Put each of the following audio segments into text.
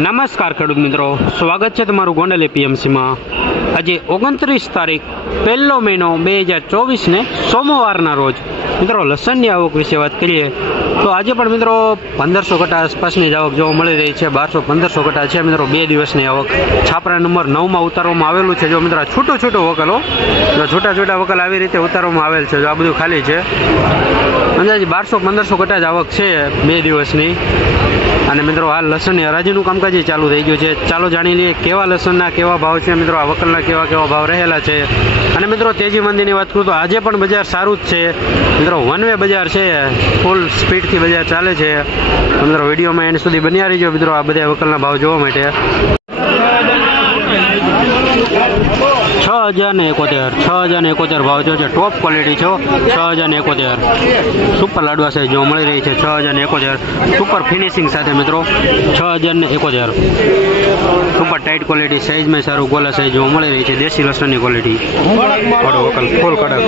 નમસ્કાર ખેડૂત મિત્રો. સ્વાગત છે તમારું ગોંડલ એપીએમસીમાં. આજે ઓગણત્રીસ તારીખ, પહેલો મહિનો બે હજાર ચોવીસને સોમવારના રોજ. મિત્રો, લસણની આવક વિશે વાત કરીએ, તો આજે પણ મિત્રો પંદરસો કટા આસપાસની જ આવક જોવા મળી રહી છે. બારસો પંદરસો કટા છે મિત્રો, બે દિવસની આવક. છાપરા નંબર નવમાં ઉતારવામાં આવેલું છે. જો મિત્રો છૂટો છૂટું છૂટું વકલો જો છૂટા છૂટા વકલ આવી રીતે ઉતારવામાં આવેલ છે, જો આ બધું ખાલી છે. અંદાજે બારસો પંદરસો કટા જ આવક છે બે દિવસની. અને મિત્રો, હાલ લસણની હરાજીનું કામકાજ ચાલુ થઈ ગયું છે. ચાલો જાણી લઈએ કેવા લસણના કેવા ભાવ છે મિત્રો, આ વકલના કેવા કેવા ભાવ રહેલા છે. અને મિત્રો, તેજી મંદીની વાત કરું તો આજે પણ બજાર સારું જ છે. મિત્રો, વન વે બજાર છે. ફૂલ સ્પીડથી બજાર ચાલે છે. મિત્રો, વિડીયોમાં એન્ડ સુધી બન્યા રહીજો મિત્રો, આ બધા વકલના ભાવ જોવા માટે છ હજાર ને એકોતેર છ હજાર ને એકોતેર ભાવ જો છે ટોપ ક્વોલિટી છો છ હજાર ને એકોતેર. સુપર લાડવા સાઈઝ જોવા મળી રહી છે છ હજાર ને એકોતેર. સુપર ફિનિશિંગ સાથે મિત્રો છ હજાર ને એકોતેર. સુપર ટાઈટ ક્વોલિટી સાઈઝમાં સારું ગોલા સાઈઝ જોવા મળી રહી છે દેશી લસણની ક્વોલિટી થોડો વકલ ફૂલ કડક.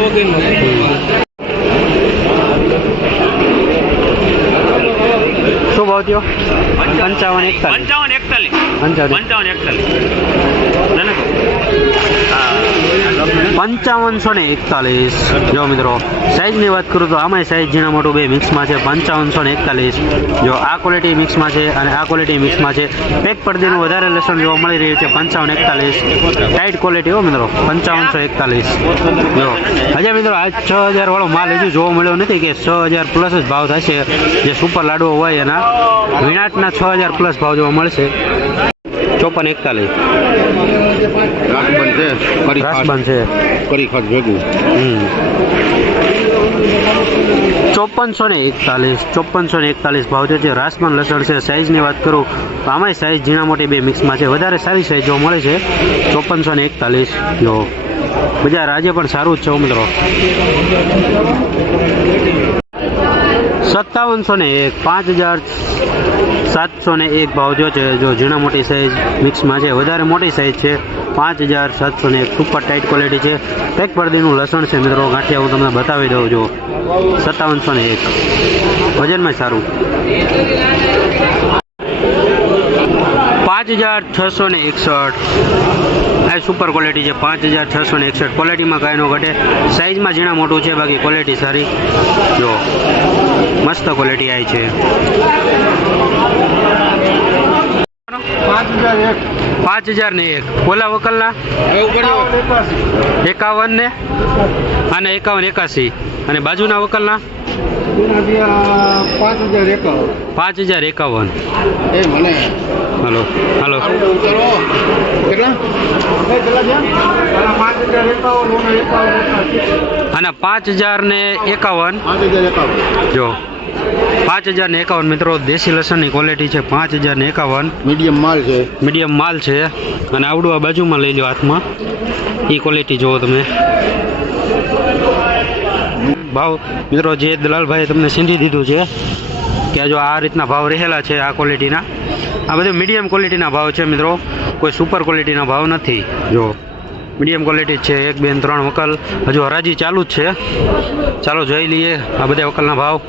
શું ભાવ થયો? પંચાવન એકતાલીસ. પંચાવન એકતાલીસ. પંચાવન. એકતાલીસ. પંચાવનસો ને એકતાલીસ. જો મિત્રો, સાઈઝની વાત કરું તો આમાંય સાઈઝ ઝીણા મોટું બે મિક્સમાં છે. પંચાવનસો ને એકતાલીસ. જો આ ક્વોલિટી મિક્સમાં છે અને આ ક્વોલિટી મિક્સમાં છે પેક પડદીનું વધારે લસણ જોવા મળી રહ્યું છે, પંચાવન એકતાલીસ. ટાઈટ ક્વોલિટી હો મિત્રો, પંચાવનસો એકતાલીસ. જો, હજી મિત્રો આજ છ હજાર વાળો માલ હજુ જોવા મળ્યો નથી કે છ હજાર પ્લસ જ ભાવ થશે. જે સુપર લાડવો હોય એના, વિનાટના છ હજાર પ્લસ ભાવ જોવા મળશે. ચોપન એકતાલીસ. રાસબંધ છે? કરી છે. કરી ખાસ ભેગું. ચોપનસો ને એકતાલીસ ચોપનસો ને એકતાલીસ ભાવ જે છે રાસમન લસણ છે સાઈઝની વાત કરું તો આમાંય સાઈઝ ઝીણા મોટી બે મિક્સમાં છે. વધારે સારી સાઈઝ જોવા મળે છે ચોપનસો ને એકતાલીસ જો બજાર આજે પણ સારું જ છે હો મિત્રો. સત્તાવનસો ને એક, પાંચ હજાર સાતસો ને એક ભાવ જો છે. જો ઝીણા મોટી સાઈઝ મિક્સમાં છે, વધારે મોટી સાઈઝ છે, પાંચ હજાર સાતસો ને એક સુપર ટાઈટ ક્વોલિટી છે. પેક પરદીનું લસણ છે મિત્રો, ગાંઠિયા હું તમને બતાવી દઉં છું સત્તાવનસો ને એક. વજનમાં સારું. પાંચ હજાર છસો ને એકસઠ. આ સુપર ક્વોલિટી છે, પાંચ હજાર છસો ને એકસઠ. ક્વોલિટીમાં કાંઈ ન ઘટે. સાઇઝમાં ઝીણા મોટું છે, બાકી ક્વોલિટી સારી. જો. મસ્ત ક્વોલિટી આવી છે. પાંચ હજાર ને એક. ઓલા વકલના? એકાવન ને? અને એકાવન એકાસી. અને બાજુના વકલના? પાંચ હજાર એકાવન. Hello hello. અને પાંચ હજાર ને એકાવન. એકાવન જો પાંચ હજાર ને એકાવન મિત્રો દેશી લસણની ક્વોલિટી છે પાંચ હજાર ને એકાવન. મીડિયમ માલ છે. મીડિયમ માલ છે. અને આવડું આ બાજુમાં લઈ લો હાથમાં. એ ક્વોલિટી જુઓ તમે. ભાવ મિત્રો જે દલાલભાઈએ તમને સીંધી દીધું છે કે જો આ રીતના ભાવ રહેલા છે આ ક્વોલિટીના આ બધું મીડિયમ ક્વોલિટીના ભાવ છે મિત્રો. કોઈ સુપર ક્વોલિટીના ભાવ નથી. જો મીડિયમ ક્વોલિટી છે, એક, બે, ત્રણ વકલ. હજુ હરાજી ચાલુ જ છે. ચાલો જોઈ લઈએ આ બધા વકલના ભાવ.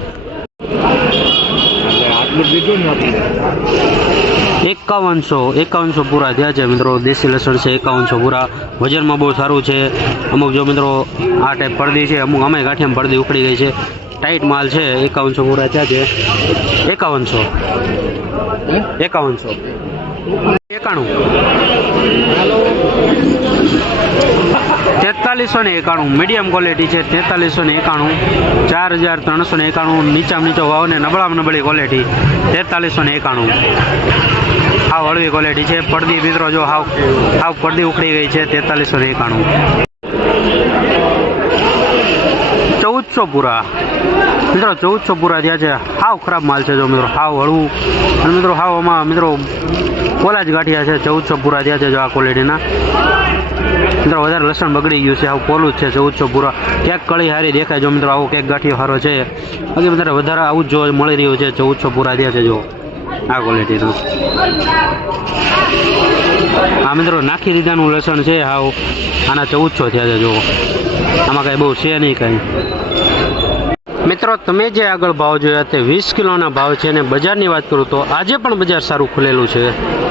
એકાવનસો એકાવનસો પૂરા થયા છે મિત્રો. દેશી લસણ છે એકાવનસો પૂરા. વજનમાં બહુ સારું છે. અમુક જો મિત્રો આ ટાઈપ પડદી છે, અમુક અમે ગાંઠિયામાં પડદી ઉખડી ગઈ છે. ટાઈટ માલ છે, એકાવનસો પૂરા થયા છે. એકાવનસો. એકાવનસો. એકાણું. તેતાલીસો ને એકાણું. મીડિયમ ક્વોલિટી છે તેતાલીસો ને એકાણું. ચાર હજાર ત્રણસો ને એકાણું. નીચામાં નીચો ભાવ ને નબળામાં નબળી ક્વોલિટી તેતાલીસો ને એકાણું. હાવ હળવી ક્વોલિટી છે. પડદી મિત્રો જો હાવ હાવ પડદી ઉખડી ગઈ છે, તેતાલીસો ને એકાણું. ચૌદસો પૂરા. મિત્રો ચૌદસો પૂરા થયા છે. હાવ ખરાબ માલ છે જો મિત્રો. હાવ હળવું. અને મિત્રો હાવ આમાં મિત્રો કોલા જ ગાંઠિયા છે. ચૌદસો પૂરા થયા છે જો આ ક્વોલિટીના મિત્રો, વધારે લસણ બગડી ગયું છે, આવું પોલું જ છે ચૌદસો પૂરા. ક્યાંક કળી હારી દેખાય, જો મિત્રો, આવો ક્યાંક ગાંઠિયો સારો છે. બાકી મિત્રો વધારે આવું જ જોવા મળી રહ્યું છે ચૌદસો પૂરા થયા છે જો આ ક્વોલિટીનું આ મિત્રો, નાખી દીધાનું લસણ છે, હાવ. આના ચૌદસો થયા છે, જુઓ. આમાં કાંઈ બહુ છે નહીં કાંઈ. મિત્રો, તમે જે આગળ ભાવ જોયા તે વીસ કિલોના ભાવ છે, અને બજારની વાત કરું તો આજે પણ બજાર સારું ખુલેલું છે.